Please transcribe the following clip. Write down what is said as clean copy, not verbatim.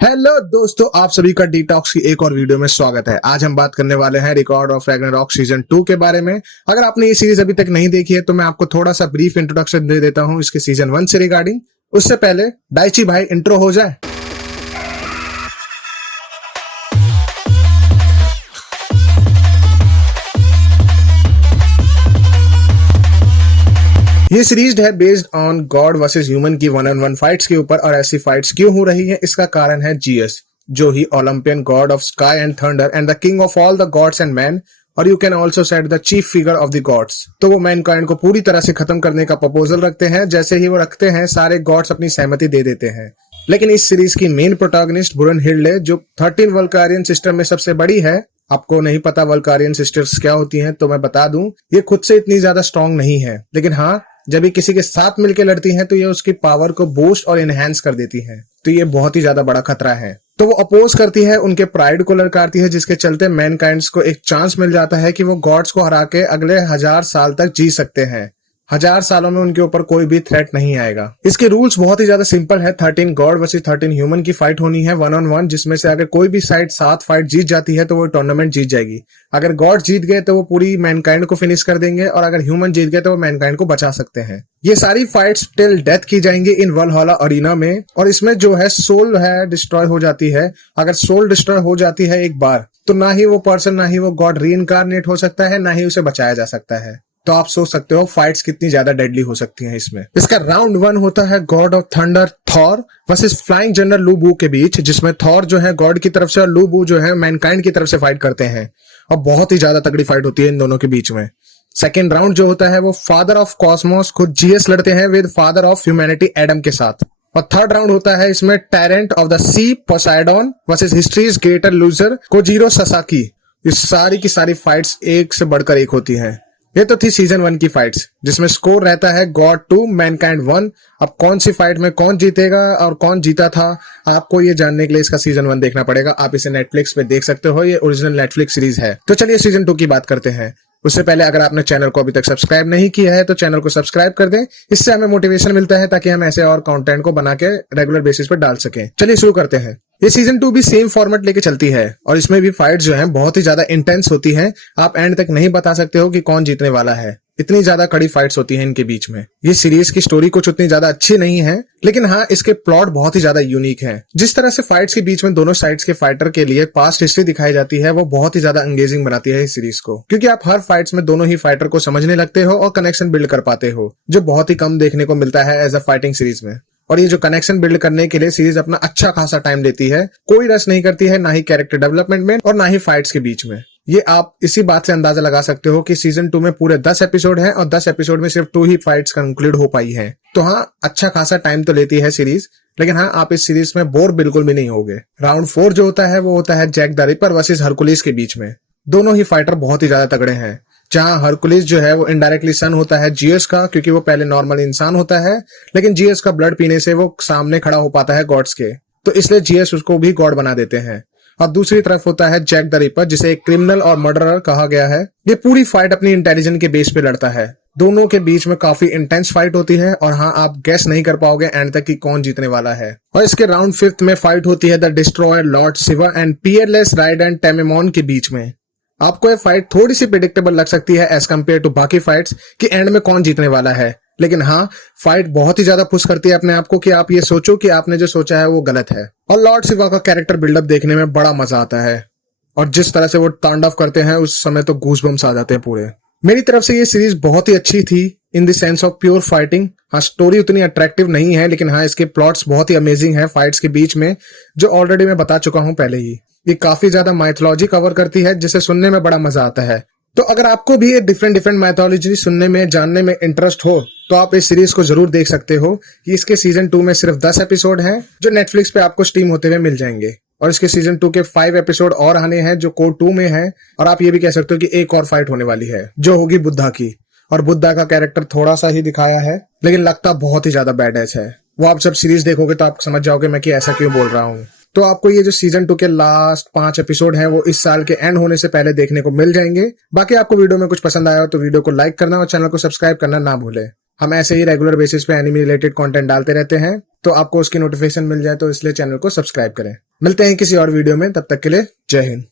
Hello दोस्तों, आप सभी का डिटॉक्स की एक और वीडियो में स्वागत है। आज हम बात करने वाले हैं रिकॉर्ड ऑफ रैग्नारॉक सीजन 2 के बारे में। अगर आपने ये सीरीज अभी तक नहीं देखी है तो मैं आपको थोड़ा सा ब्रीफ इंट्रोडक्शन दे देता हूं इसके सीजन 1 से रिगार्डिंग। उससे पहले डाइची भाई इंट्रो हो जाए। ये सीरीज है based on God versus human की 1-on-1 फाइट्स के ऊपर। और ऐसी फाइट्स क्यों हो रही है, इसका कारण है जीएस, जो he olympian god of sky and thunder and the king of all the gods and man, और you can also set the chief figure of the gods. तो वो मैनकाइंड को पूरी तरह से खत्म करने का प्रपोजल रखते हैं। जैसे ही वो रखते हैं, सारे गॉड्स अपनी सहमति दे देते हैं। लेकिन इस सीरीज की मेन प्रोटैगनिस्ट ब्रुनहिल्डे, जो 13 वल्कारियन सिस्टम में सबसे बड़ी है, आपको नहीं पता वल्कारियन सिस्टर्स क्या होती हैं तो मैं बता दूं, ये खुद से इतनी ज्यादा स्ट्रांग नहीं है, लेकिन हाँ, जब ये किसी के साथ मिलकर लड़ती हैं तो ये उसकी पावर को बूस्ट और एनहांस कर देती हैं। तो ये बहुत ही ज्यादा बड़ा खतरा है। तो वो अपोज करती है, उनके प्राइड को ललकारती है, जिसके चलते मैनकाइंड्स को एक चांस मिल जाता है कि वो गॉड्स को हरा के अगले 1000 साल तक जी सकते हैं। 1000 सालों में उनके ऊपर कोई भी थ्रेट नहीं आएगा। इसके रूल्स बहुत ही ज्यादा सिंपल है। 13 गॉड वर्सेस 13 ह्यूमन की फाइट होनी है 1-on-1, जिसमें से अगर कोई भी साइड 7 फाइट जीत जाती है तो वो टूर्नामेंट जीत जाएगी। अगर गॉड जीत गए तो वो पूरी मैनकाइंड को फिनिश कर देंगे, और अगर ह्यूमन जीत गए तो वो मैनकाइंड को बचा सकते हैं। ये सारी फाइट्स टिल डेथ की जाएंगी इन वलहल्ला अरीना में। और इसमें जो है सोल है डिस्ट्रॉय हो जाती है। अगर सोल डिस्ट्रॉय हो जाती है एक बार, तो ना ही वो पर्सन, ना ही वो गॉड रीइंकार्नेट हो सकता है, ना ही उसे बचाया जा सकता है। तो आप सोच सकते हो फाइट्स कितनी ज्यादा डेडली हो सकती हैं इसमें। इसका राउंड 1 होता है God of thunder Thor versus flying general लू बू के बीच, जिसमें थॉर जो है गॉड की तरफ से और लू बू जो है मैनकाइंड की तरफ से फाइट करते हैं। और बहुत ही ज्यादा तगड़ी फाइट होती है इन दोनों के बीच में। सेकेंड राउंड जो होता है वो फादर ऑफ कॉस्मोस खुद जीएस लड़ते हैं with father of humanity Adam के साथ। और थर्ड राउंड होता है इसमें tyrant of the sea Poseidon versus history's greatest loser Kojiro Sasaki. ये सारी की सारी फाइट्स एक से बढ़कर एक होती हैं। ये तो थी सीजन 1 की फाइट्स, जिसमें स्कोर रहता है गॉड 2 मैनकाइंड 1। अब कौन सी फाइट में कौन जीतेगा और कौन जीता था, आपको ये जानने के लिए इसका सीजन 1 देखना पड़ेगा। आप इसे नेटफ्लिक्स पे देख सकते हो, ये ओरिजिनल नेटफ्लिक्स सीरीज है। तो चलिए सीजन 2 की बात करते हैं। उससे पहले अगर आपने चैनल को अभी तक सब्सक्राइब नहीं किया है तो चैनल को सब्सक्राइब कर दें। इससे हमें मोटिवेशन मिलता है ताकि हम ऐसे और कंटेंट को बना के रेगुलर बेसिस पर डाल सकें। चलिए शुरू करते हैं। ये सीजन 2 भी सेम फॉर्मेट लेके चलती है, और इसमें भी फाइट्स जो हैं बहुत ही ज्यादा इंटेंस होती हैं। आप एंड तक नहीं बता सकते हो कि कौन जीतने वाला है, इतनी ज्यादा कड़ी फाइट्स होती हैं इनके बीच में। ये सीरीज की स्टोरी कुछ उतनी ज्यादा अच्छी नहीं है, लेकिन हाँ, इसके प्लॉट बहुत ही ज्यादा यूनिक है। जिस तरह से फाइट्स के बीच में दोनों साइड्स के फाइटर के लिए पास्ट हिस्ट्री दिखाई जाती है, वो बहुत ही ज्यादा एंगेजिंग बनाती है इस सीरीज को, क्योंकि आप हर फाइट्स में दोनों ही फाइटर को समझने लगते हो और कनेक्शन बिल्ड कर पाते हो, जो बहुत ही कम देखने को मिलता है एज अ फाइटिंग सीरीज में। और ये जो कनेक्शन बिल्ड करने के लिए सीरीज अपना अच्छा खासा टाइम लेती है, कोई रश नहीं करती है, ना ही कैरेक्टर डेवलपमेंट में और ना ही फाइट्स के बीच में। ये आप इसी बात से अंदाजा लगा सकते हो कि सीजन 2 में पूरे 10 एपिसोड हैं और 10 एपिसोड में सिर्फ 2 ही फाइट्स कंक्लूड हो पाई हैं। तो हाँ, अच्छा खासा टाइम तो लेती है सीरीज, लेकिन हाँ, आप इस सीरीज में बोर बिल्कुल भी नहीं होगे। राउंड 4 जो होता है वो होता है Jack the Ripper versus Hercules के बीच में। दोनों ही फाइटर बहुत ही ज्यादा तगड़े हैं। जहां हरकुलिस जो है वो इनडायरेक्टली सन होता है जीएस का, क्योंकि वो पहले नॉर्मल इंसान होता है, लेकिन जीएस का ब्लड पीने से वो सामने खड़ा हो पाता है गॉड्स के, तो इसलिए जीएस उसको भी गॉड बना देते हैं। और दूसरी तरफ होता है जैक द रिपर, जिसे एक क्रिमिनल और मर्डरर कहा गया है। ये पूरी फाइट अपनी इंटेलिजेंस के बेस पे लड़ता है। दोनों के बीच में काफी इंटेंस फाइट होती है, और हाँ, आप गेस नहीं कर पाओगे एंड तक कि कौन जीतने वाला है। और इसके राउंड 5 में फाइट होती है the destroyer lord Shiva and peerless Raiden Tameemon के बीच में। आपको ये फाइट थोड़ी सी प्रेडिक्टेबल लग सकती है एज कम्पेयर टू बाकी फाइट्स कि एंड में कौन जीतने वाला है, लेकिन हाँ, फाइट बहुत ही ज्यादा पुश करती है अपने आप को कि आप ये सोचो कि आपने जो सोचा है वो गलत है। और लॉर्ड शिवा का कैरेक्टर बिल्डअप देखने में बड़ा मजा आता है, और जिस तरह से वो तांडव करते हैं उस समय तो गूज़बम्स आ जाते हैं पूरे। मेरी तरफ से ये सीरीज बहुत ही अच्छी थी in the sense of pure fighting. हाँ, स्टोरी उतनी अट्रैक्टिव नहीं है, लेकिन हाँ, इसके प्लॉट्स बहुत ही अमेजिंग है फाइट्स के बीच में, जो ऑलरेडी मैं बता चुका हूँ पहले ही। ये काफी ज्यादा माइथोलॉजी कवर करती है, जिसे सुनने में बड़ा मजा आता है। तो अगर आपको भी ये डिफरेंट माइथोलॉजी सुनने में, जानने में इंटरेस्ट हो, तो आप इस सीरीज को जरूर देख सकते हो। कि इसके सीजन 2 में सिर्फ 10 एपिसोड हैं, जो नेटफ्लिक्स पे आपको स्ट्रीम होते हुए मिल जाएंगे। और इसके सीजन 2 के 5 एपिसोड और आने हैं जो कोड 2 में है। और आप ये भी कह सकते हो कि एक और फाइट होने वाली है, जो होगी बुद्धा की। और बुद्धा का कैरेक्टर थोड़ा सा ही दिखाया है, लेकिन लगता बहुत ही ज्यादा बैडएस है। वो आप जब सीरीज देखोगे तो आप समझ जाओगे मैं कि ऐसा क्यों बोल रहा हूँ। तो आपको ये जो सीजन 2 के लास्ट 5 एपिसोड हैं वो इस साल के एंड होने से पहले देखने को मिल जाएंगे। बाकी आपको वीडियो में कुछ पसंद आया हो तो वीडियो को लाइक करना और चैनल को सब्सक्राइब करना ना भूले। हम ऐसे ही रेगुलर बेसिस पे एनिमी रिलेटेड कंटेंट डालते रहते हैं, तो आपको उसकी नोटिफिकेशन मिल जाए तो इसलिए चैनल को सब्सक्राइब करें। मिलते हैं किसी और वीडियो में, तब तक के लिए जय हिंद।